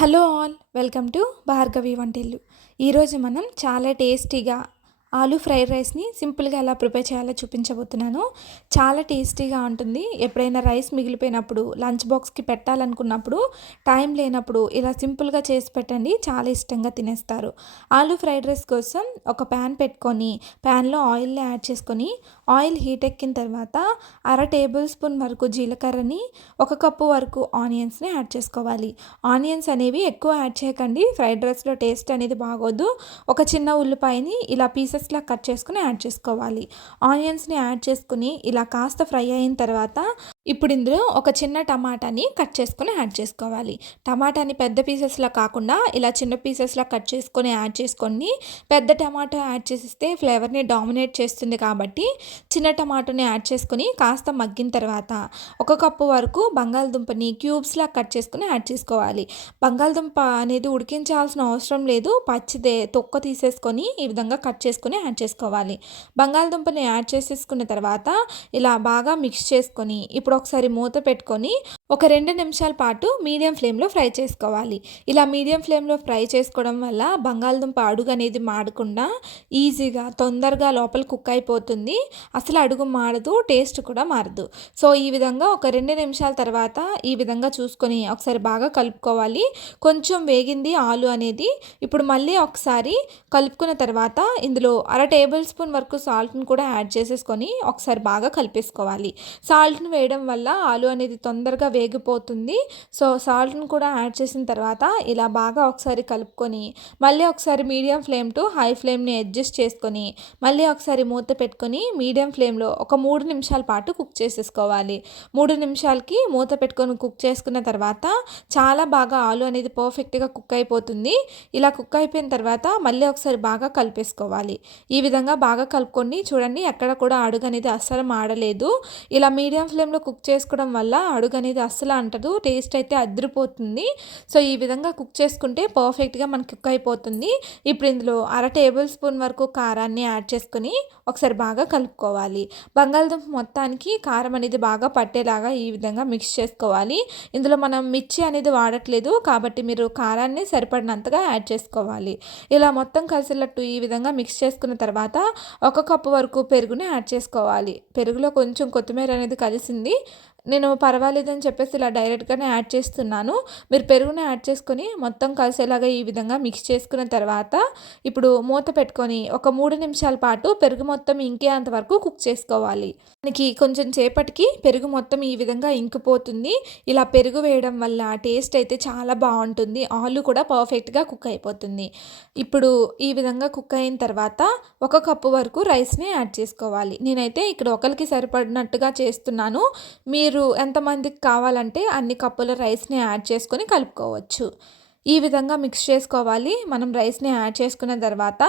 Hello all, welcome to Bhargavi Vantillu. ఈరోజు మనం చాలా టేస్టీగా ఆలూ ఫ్రైడ్ రైస్ని సింపుల్గా ఎలా ప్రిపేర్ చేయాలో చూపించబోతున్నాను. చాలా టేస్టీగా ఉంటుంది. ఎప్పుడైనా రైస్ మిగిలిపోయినప్పుడు, లంచ్ బాక్స్కి పెట్టాలనుకున్నప్పుడు, టైం లేనప్పుడు ఇలా సింపుల్గా చేసి పెట్టండి, చాలా ఇష్టంగా తినేస్తారు. ఆలూ ఫ్రైడ్ రైస్ కోసం ఒక ప్యాన్ పెట్టుకొని ప్యాన్లో ఆయిల్ని యాడ్ చేసుకొని ఆయిల్ హీట్ ఎక్కిన తర్వాత 1/2 టేబుల్ స్పూన్ వరకు జీలకర్రని, 1 కప్పు వరకు ఆనియన్స్ని యాడ్ చేసుకోవాలి. ఆనియన్స్ అనేవి ఎక్కువ యాడ్ చేయకండి, ఫ్రైడ్ రైస్లో టేస్ట్ అనేది బాగోదు. ఒక చిన్న ఉల్లిపాయని ఇలా పీసెస్లా కట్ చేసుకుని యాడ్ చేసుకోవాలి. ఆనియన్స్ని యాడ్ చేసుకుని ఇలా కాస్త ఫ్రై అయిన తర్వాత ఇప్పుడు ఇందులో ఒక చిన్న టమాటాని కట్ చేసుకొని యాడ్ చేసుకోవాలి. టమాటాని పెద్ద పీసెస్లా కాకుండా ఇలా చిన్న పీసెస్లా కట్ చేసుకొని యాడ్ చేసుకొని, పెద్ద టమాటా యాడ్ చేసిస్తే ఫ్లేవర్ని డామినేట్ చేస్తుంది కాబట్టి చిన్న టమాటోని యాడ్ చేసుకొని కాస్త మగ్గిన తర్వాత 1 కప్పు వరకు బంగాళదుంపని క్యూబ్స్లా కట్ చేసుకొని యాడ్ చేసుకోవాలి. బంగాళదుంప అనేది ఉడికించాల్సిన అవసరం లేదు, పచ్చిదే తొక్క తీసేసుకొని ఈ విధంగా కట్ చేసుకొని యాడ్ చేసుకోవాలి. బంగాళదుంపని యాడ్ చేసేసుకున్న తర్వాత ఇలా బాగా మిక్స్ చేసుకొని ఇప్పుడు ఒకసారి మూత పెట్టుకొని ఒక 2 నిమిషాల పాటు మీడియం ఫ్లేమ్లో ఫ్రై చేసుకోవాలి. ఇలా మీడియం ఫ్లేమ్లో ఫ్రై చేసుకోవడం వల్ల బంగాళదుంప అడుగు అనేది మాడకుండా ఈజీగా తొందరగా లోపల కుక్ అయిపోతుంది. అసలు అడుగు మాడదు, టేస్ట్ కూడా మారదు. సో ఈ విధంగా ఒక 2 నిమిషాల తర్వాత ఈ విధంగా చూసుకొని ఒకసారి బాగా కలుపుకోవాలి. కొంచెం వేగింది ఆలు అనేది. ఇప్పుడు మళ్ళీ ఒకసారి కలుపుకున్న తర్వాత ఇందులో 1/2 టేబుల్ స్పూన్ వరకు సాల్ట్ని కూడా యాడ్ చేసేసుకొని ఒకసారి బాగా కలిపేసుకోవాలి. సాల్ట్ని వేయడం వల్ల ఆలు అనేది తొందరగా వేగిపోతుంది. సో సాల్ట్ని కూడా యాడ్ చేసిన తర్వాత ఇలా బాగా ఒకసారి కలుపుకొని మళ్ళీ ఒకసారి మీడియం ఫ్లేమ్ టు హై ఫ్లేమ్ని అడ్జస్ట్ చేసుకొని మళ్ళీ ఒకసారి మూత పెట్టుకొని మీడియం ఫ్లేమ్లో ఒక 3 నిమిషాల పాటు కుక్ చేసేసుకోవాలి. 3 నిమిషాలకి మూత పెట్టుకొని కుక్ చేసుకున్న తర్వాత చాలా బాగా ఆలు అనేది పర్ఫెక్ట్గా కుక్ అయిపోతుంది. ఇలా కుక్ అయిపోయిన తర్వాత మళ్ళీ ఒకసారి బాగా కలిపేసుకోవాలి. ఈ విధంగా బాగా కలుపుకొని చూడండి, ఎక్కడ కూడా అడుగు అనేది అస్సలు మాడలేదు. ఇలా మీడియం ఫ్లేమ్లో కుక్ చేసుకోవడం వల్ల అడుగు అనేది అస్సలు అంటదు, టేస్ట్ అయితే అదిరిపోతుంది. సో ఈ విధంగా కుక్ చేసుకుంటే పర్ఫెక్ట్గా మనకి కుక్ అయిపోతుంది. ఇప్పుడు ఇందులో 1/2 టేబుల్ స్పూన్ వరకు కారాన్ని యాడ్ చేసుకుని ఒకసారి బాగా కలుపుకోవాలి. బంగాళదుంప మొత్తానికి కారం అనేది బాగా పట్టేలాగా ఈ విధంగా మిక్స్ చేసుకోవాలి. ఇందులో మనం మిర్చి అనేది వాడట్లేదు కాబట్టి మీరు కారాన్ని సరిపడినంతగా యాడ్ చేసుకోవాలి. ఇలా మొత్తం కలిసేటట్టు ఈ విధంగా మిక్స్ చేసుకున్న తర్వాత 1 కప్పు వరకు పెరుగుని యాడ్ చేసుకోవాలి. పెరుగులో కొంచెం కొత్తిమీర అనేది కలిసింది, నేను పర్వాలేదని చెప్పేసి ఇలా డైరెక్ట్గానే యాడ్ చేస్తున్నాను. మీరు పెరుగుని యాడ్ చేసుకొని మొత్తం కలిసేలాగా ఈ విధంగా మిక్స్ చేసుకున్న తర్వాత ఇప్పుడు మూత పెట్టుకొని ఒక 3 నిమిషాల పాటు పెరుగు మొత్తం ఇంకేంత వరకు కుక్ చేసుకోవాలి. మనకి కొంచెం సేపటికి పెరుగు మొత్తం ఈ విధంగా ఇంకిపోతుంది. ఇలా పెరుగు వేయడం వల్ల టేస్ట్ అయితే చాలా బాగుంటుంది, ఆలు కూడా పర్ఫెక్ట్గా కుక్ అయిపోతుంది. ఇప్పుడు ఈ విధంగా కుక్ అయిన తర్వాత 1 కప్పు వరకు రైస్ని యాడ్ చేసుకోవాలి. నేనైతే ఇక్కడ ఒకరికి సరిపడినట్టుగా చేస్తున్నాను, మీరు ఎంతమందికి కావాలంటే అన్ని కప్పుల రైస్ని యాడ్ చేసుకొని కలుపుకోవచ్చు. ఈ విధంగా మిక్స్ చేసుకోవాలి. మనం రైస్ని యాడ్ చేసుకున్న తర్వాత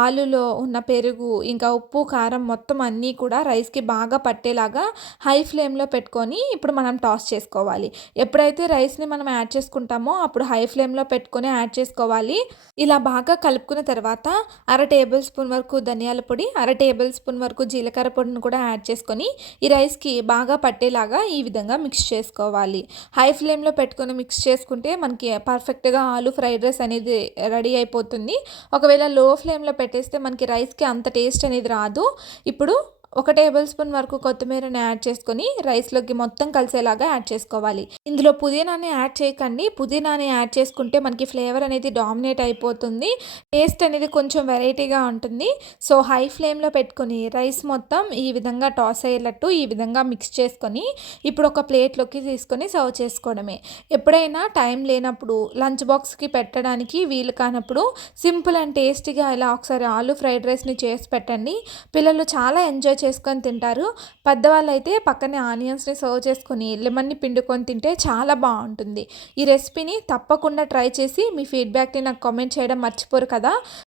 ఆలులో ఉన్న పెరుగు ఇంకా ఉప్పు కారం మొత్తం అన్నీ కూడా రైస్కి బాగా పట్టేలాగా హై ఫ్లేమ్లో పెట్టుకొని ఇప్పుడు మనం టాస్ చేసుకోవాలి. ఎప్పుడైతే రైస్ని మనం యాడ్ చేసుకుంటామో అప్పుడు హై ఫ్లేమ్లో పెట్టుకొని యాడ్ చేసుకోవాలి. ఇలా బాగా కలుపుకున్న తర్వాత 1/2 టేబుల్ స్పూన్ వరకు ధనియాల పొడి, 1/2 టేబుల్ స్పూన్ వరకు జీలకర్ర పొడిని కూడా యాడ్ చేసుకొని ఈ రైస్కి బాగా పట్టేలాగా ఈ విధంగా మిక్స్ చేసుకోవాలి. హై ఫ్లేమ్లో పెట్టుకొని మిక్స్ చేసుకుంటే మనకి పర్ఫెక్ట్గా ఆలూ ఫ్రైడ్ రైస్ అనేది రెడీ అయిపోతుంది. ఒకవేళ లో ఫ్లేమ్లో పెట్టేస్తే మనకి రైస్కి అంత టేస్ట్ అనేది రాదు. ఇప్పుడు 1 టేబుల్ స్పూన్ వరకు కొత్తిమీరని యాడ్ చేసుకొని రైస్లోకి మొత్తం కలిసేలాగా యాడ్ చేసుకోవాలి. ఇందులో పుదీనాని యాడ్ చేయకండి, పుదీనాని యాడ్ చేసుకుంటే మనకి ఫ్లేవర్ అనేది డామినేట్ అయిపోతుంది, టేస్ట్ అనేది కొంచెం వెరైటీగా ఉంటుంది. సో హై ఫ్లేమ్లో పెట్టుకొని రైస్ మొత్తం ఈ విధంగా టాస్ అయ్యేటట్టు ఈ విధంగా మిక్స్ చేసుకొని ఇప్పుడు ఒక ప్లేట్లోకి తీసుకొని సర్వ్ చేసుకోవడమే. ఎప్పుడైనా టైం లేనప్పుడు, లంచ్ బాక్స్కి పెట్టడానికి వీలు కానప్పుడు సింపుల్ అండ్ టేస్టీగా ఇలా ఒకసారి ఆలూ ఫ్రైడ్ రైస్ని చేసి పెట్టండి. పిల్లలు చాలా ఎంజాయ్ చేసుకొని తింటారు. పెద్దవాళ్ళు అయితే పక్కనే ఆనియన్స్ని సర్వ్ చేసుకొని లెమన్ని పిండుకొని తింటే చాలా బాగుంటుంది. ఈ రెసిపీని తప్పకుండా ట్రై చేసి మీ ఫీడ్బ్యాక్ని నాకు కామెంట్ చేయడం మర్చిపోరు కదా.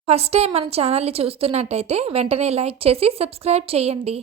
ఫస్ట్ టైం మన ఛానల్ని చూస్తున్నట్టయితే వెంటనే లైక్ చేసి సబ్స్క్రైబ్ చేయండి.